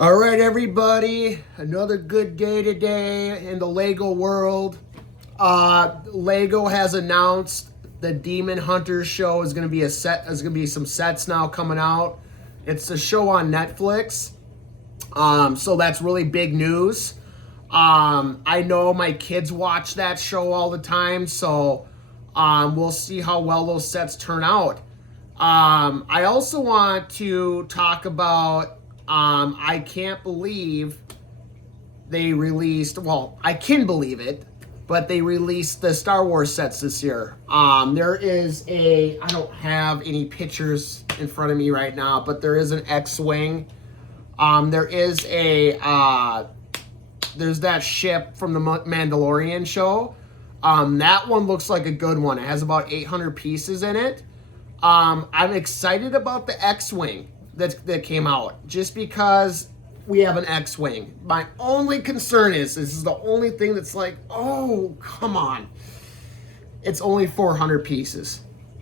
All right, everybody, another good day today in the Lego world. Lego has announced the Demon Hunters show is going to be There's going to be some sets now coming out. It's a show on Netflix, so that's really big news. I know my kids watch that show all the time, so we'll see how well those sets turn out. I also want to talk about. I can't believe they released, well, I can believe it, but they released the Star Wars sets this year. There is I don't have any pictures in front of me right now, but there is an X-Wing. There is there's that ship from the Mandalorian show. That one looks like a good one. It has about 800 pieces in it. I'm excited about the X-Wing that came out, just because we have an X-Wing. My only concern is, this is the only thing that's like, oh, come on. It's only 400 pieces.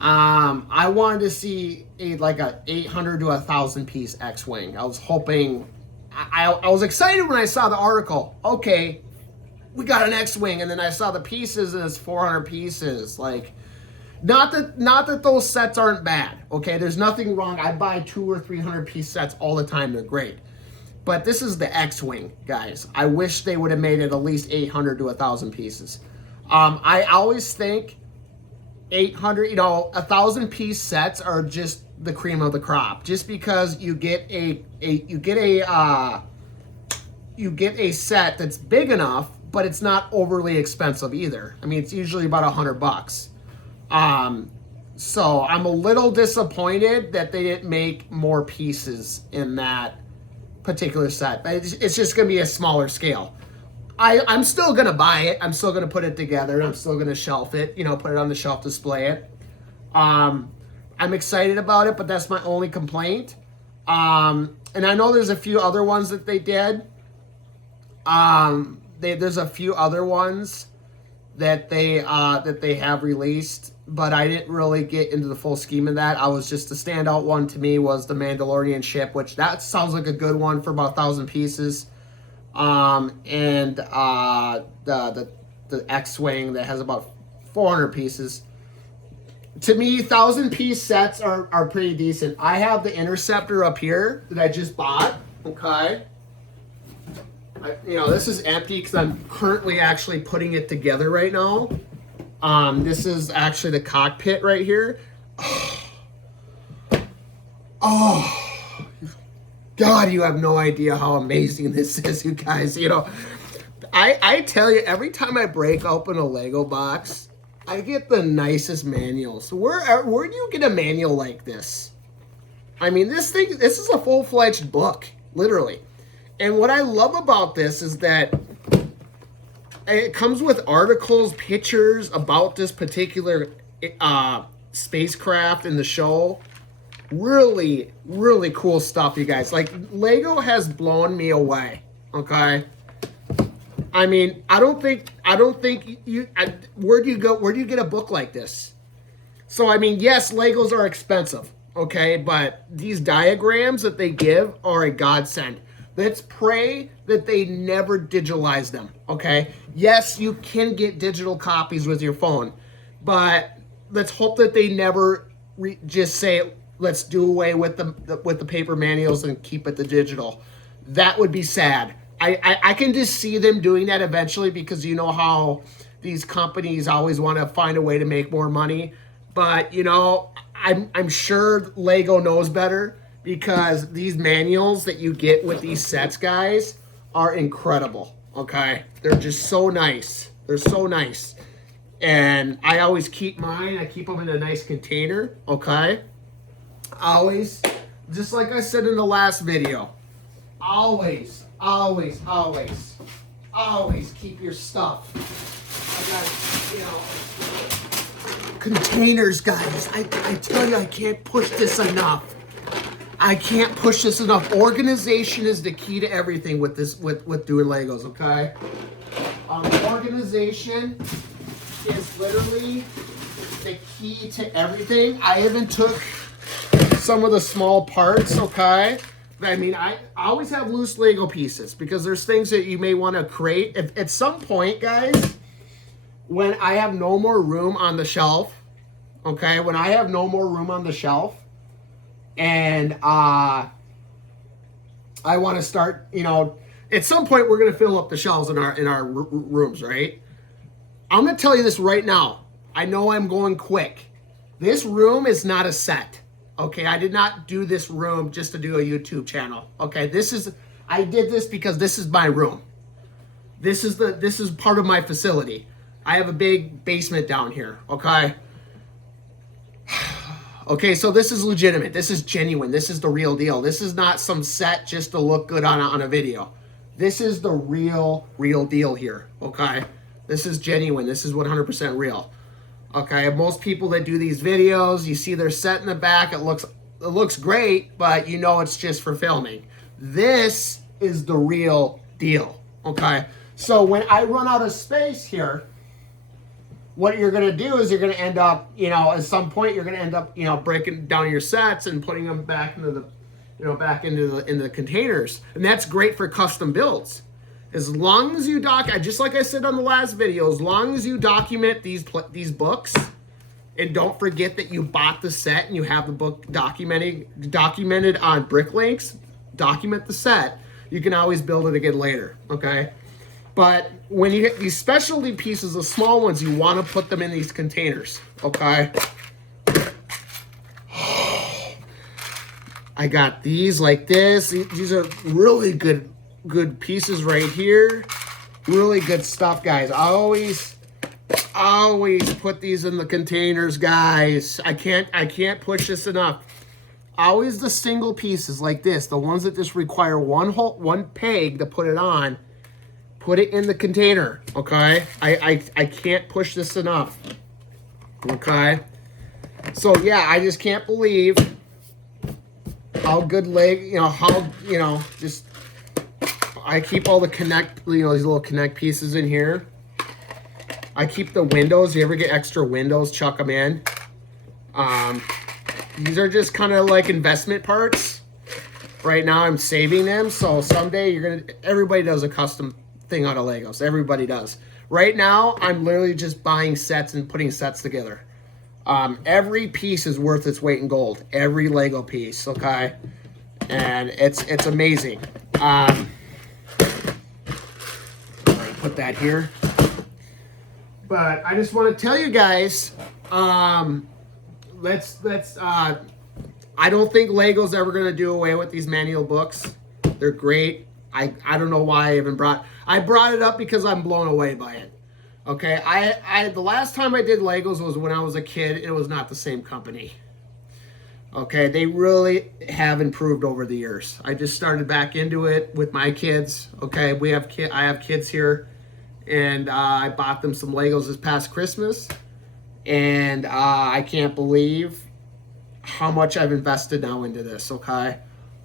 I wanted to see like a 800 to 1,000 piece X-Wing. I was hoping, I was excited when I saw the article. Okay, we got an X-Wing, and then I saw the pieces, and it's 400 pieces. Like, not that those sets aren't bad, okay? There's nothing wrong. I buy 200 or 300 piece sets all the time. They're great. But this is the X-Wing, guys. I wish they would have made it at least 800 to 1,000 pieces. I always think 800, 1,000 piece sets are just the cream of the crop. Just because you get a set that's big enough, but it's not overly expensive either. I mean, it's usually about $100. So I'm a little disappointed that they didn't make more pieces in that particular set. It's just going to be a smaller scale. I'm still going to buy it. I'm still going to put it together. I'm still going to shelf it, put it on the shelf, display it. I'm excited about it, but that's my only complaint. And I know there's a few other ones that they did. There's a few other ones that they have released, but I didn't really get into the full scheme of that. I was just, the standout one to me was the Mandalorian ship, which that sounds like a good one for about 1,000 pieces. And the X-Wing that has about 400 pieces. To me, 1,000 piece sets are pretty decent. I have the Interceptor up here that I just bought. Okay. This is empty because I'm currently actually putting it together right now. This is actually the cockpit right here. Oh, God, you have no idea how amazing this is, you guys. I tell you, every time I break open a Lego box, I get the nicest manuals. Where do you get a manual like this? I mean, this is a full-fledged book, literally. And what I love about this is that it comes with articles, pictures about this particular spacecraft in the show. Really, really cool stuff, you guys. Like, Lego has blown me away, okay? I mean, I don't think where do you get a book like this? So, I mean, yes, Legos are expensive, okay? But these diagrams that they give are a godsend. Let's pray that they never digitalize them, okay? Yes, you can get digital copies with your phone, but let's hope that they never just say, let's do away with the paper manuals and keep it the digital. That would be sad. I can just see them doing that eventually, because you know how these companies always want to find a way to make more money. But, I'm sure Lego knows better, because these manuals that you get with these sets, guys, are incredible, okay? They're just so nice. They're so nice. And I always keep mine. I keep them in a nice container, okay? Always, just like I said in the last video, always keep your stuff. Containers, guys. I tell you, I can't push this enough. Organization is the key to everything with doing Legos, okay? Organization is literally the key to everything. I even took some of the small parts, okay, I mean, I always have loose Lego pieces because there's things that you may want to create. If, at some point, guys, when I have no more room on the shelf, okay, when I have no more room on the shelf, and I want to start, you know, at some point we're going to fill up the shelves in our rooms, right? I'm going to tell you this right now. I know I'm going quick. This room is not a set. Okay, I did not do this room just to do a YouTube channel. Okay, I did this because this is my room. This is part of my facility. I have a big basement down here, okay? Okay, so this is legitimate. This is genuine. This is the real deal. This is not some set just to look good on a video. This is the real deal here, okay? This is genuine. This is 100% real. Okay, most people that do these videos, you see their set in the back, it looks great, but you know it's just for filming. This is the real deal, okay? So when I run out of space here, what you're going to do is you're going to end up, you know, at some point you're going to end up, you know, breaking down your sets and putting them back into the, you know, into the containers. And that's great for custom builds. As long as you just like I said on the last video, as long as you document these books, and don't forget that you bought the set and you have the book documented on Bricklinks, document the set, you can always build it again later, okay? But when you get these specialty pieces, the small ones, you want to put them in these containers, okay? I got these like this. These are really good pieces right here. Really good stuff, guys. I always put these in the containers, guys. I can't push this enough. Always the single pieces like this, the ones that just require one peg to put it on. Put it in the container, okay? I can't push this enough, okay? So yeah, I just can't believe how good just I keep all the these little connect pieces in here. I keep the windows. You ever get extra windows, chuck them in. These are just kind of like investment parts. Right now I'm saving them, so someday everybody does a custom thing out of Legos. Everybody does. Right now, I'm literally just buying sets and putting sets together. Every piece is worth its weight in gold. Every Lego piece, okay? And it's amazing. Put that here. But I just want to tell you guys, I don't think Lego's ever going to do away with these manual books. They're great. I don't know why I brought it up because I'm blown away by it. Okay, the last time I did Legos was when I was a kid. It was not the same company. Okay, they really have improved over the years. I just started back into it with my kids. Okay, I have kids here, and I bought them some Legos this past Christmas, and I can't believe how much I've invested now into this. Okay,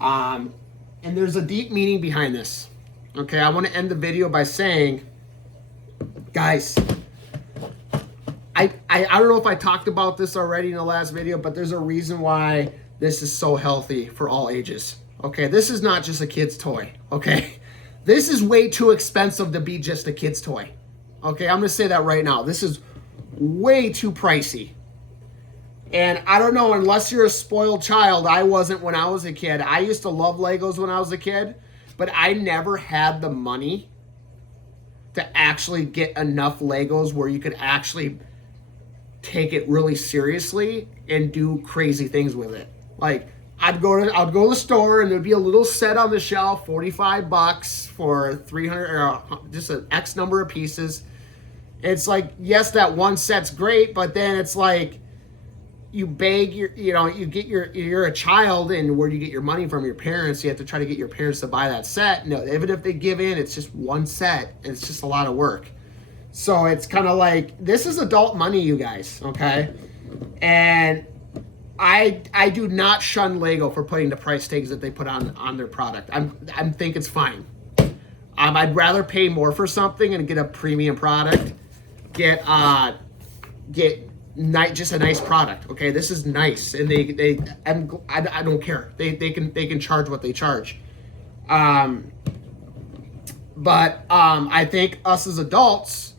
and there's a deep meaning behind this. Okay, I want to end the video by saying, guys, I don't know if I talked about this already in the last video, but there's a reason why this is so healthy for all ages. Okay, this is not just a kid's toy. Okay, this is way too expensive to be just a kid's toy. Okay, I'm gonna say that right now. This is way too pricey. And I don't know, unless you're a spoiled child. I wasn't when I was a kid. I used to love Legos when I was a kid, but I never had the money to actually get enough Legos where you could actually take it really seriously and do crazy things with it. Like, I'd go to the store and there'd be a little set on the shelf, $45 for 300 or just an X number of pieces. It's like, yes, that one set's great, but then it's like you beg you're a child, and where do you get your money from? Your parents. You have to try to get your parents to buy that set. No, even if they give in, it's just one set, and it's just a lot of work. So it's kind of like, this is adult money, you guys, okay? And I do not shun Lego for putting the price tags that they put on their product. I think it's fine. I'd rather pay more for something and get a premium product, get just a nice product. Okay, this is nice, and I don't care. They can charge what they charge. But I think us as adults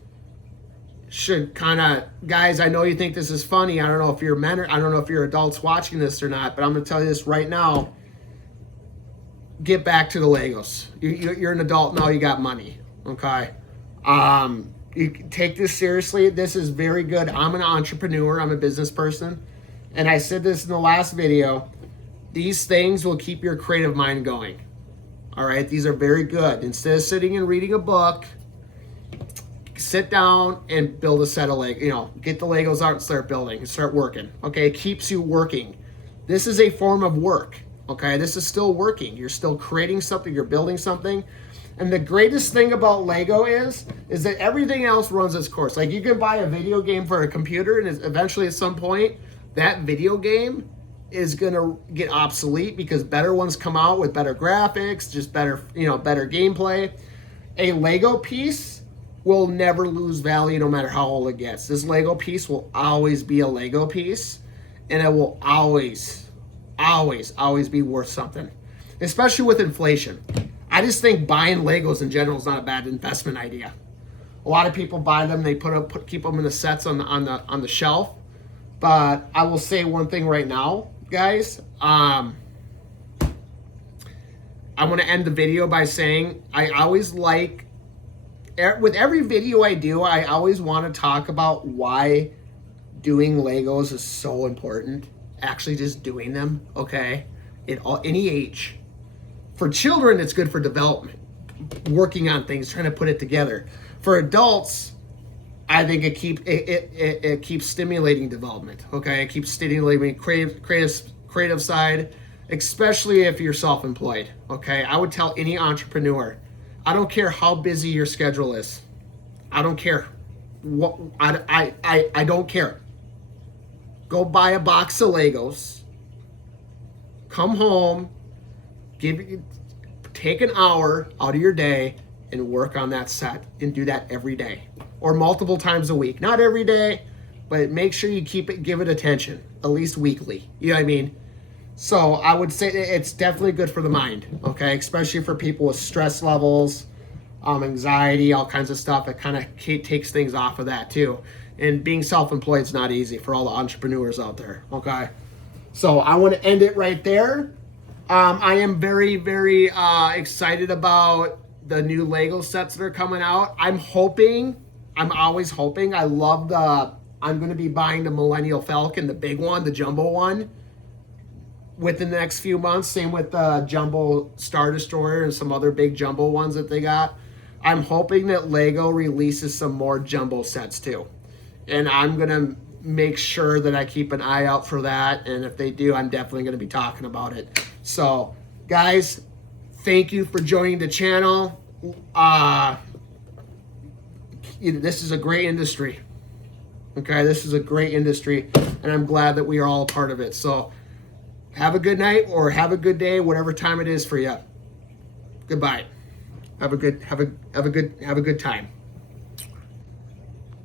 should kind of, guys, I know you think this is funny. I don't know if you're men, or I don't know if you're adults watching this or not, but I'm going to tell you this right now. Get back to the Legos. You're an adult now, you got money, okay? You take this seriously. This is very good. I'm an entrepreneur. I'm a business person. And I said this in the last video. These things will keep your creative mind going. All right? These are very good. Instead of sitting and reading a book, sit down and build a set of Legos. Get the Legos out and start building and start working. Okay? It keeps you working. This is a form of work. Okay? This is still working. You're still creating something. You're building something. And the greatest thing about Lego is that everything else runs its course. Like, you can buy a video game for a computer, and eventually at some point, that video game is gonna get obsolete because better ones come out with better graphics, just better, better gameplay. A Lego piece will never lose value no matter how old it gets. This Lego piece will always be a Lego piece, and it will always be worth something, especially with inflation. I just think buying Legos in general is not a bad investment idea. A lot of people buy them, they keep them in the sets on the shelf. But I will say one thing right now, guys. I want to end the video by saying I always like, with every video I do, I always want to talk about why doing Legos is so important. Actually just doing them, okay? At any age. For children, it's good for development, working on things, trying to put it together. For adults, I think it keeps stimulating development. Okay, it keeps stimulating creative side, especially if you're self-employed. Okay, I would tell any entrepreneur, I don't care how busy your schedule is. I don't care. I don't care. Go buy a box of Legos. Come home. Take an hour out of your day and work on that set, and do that every day or multiple times a week. Not every day, but make sure you give it attention, at least weekly. You know what I mean? So I would say it's definitely good for the mind, okay? Especially for people with stress levels, anxiety, all kinds of stuff. It kind of takes things off of that too. And being self-employed is not easy for all the entrepreneurs out there, okay? So I want to end it right there. I am very, very excited about the new Lego sets that are coming out. I'm always hoping. I'm going to be buying the Millennial Falcon, the big one, the jumbo one, within the next few months. Same with the jumbo Star Destroyer and some other big jumbo ones that they got. I'm hoping that Lego releases some more jumbo sets too. And I'm going to make sure that I keep an eye out for that. And if they do, I'm definitely going to be talking about it. So, guys, thank you for joining the channel. This is a great industry. Okay, this is a great industry, and I'm glad that we are all a part of it. So, have a good night or have a good day, whatever time it is for you. Goodbye. Have a good time.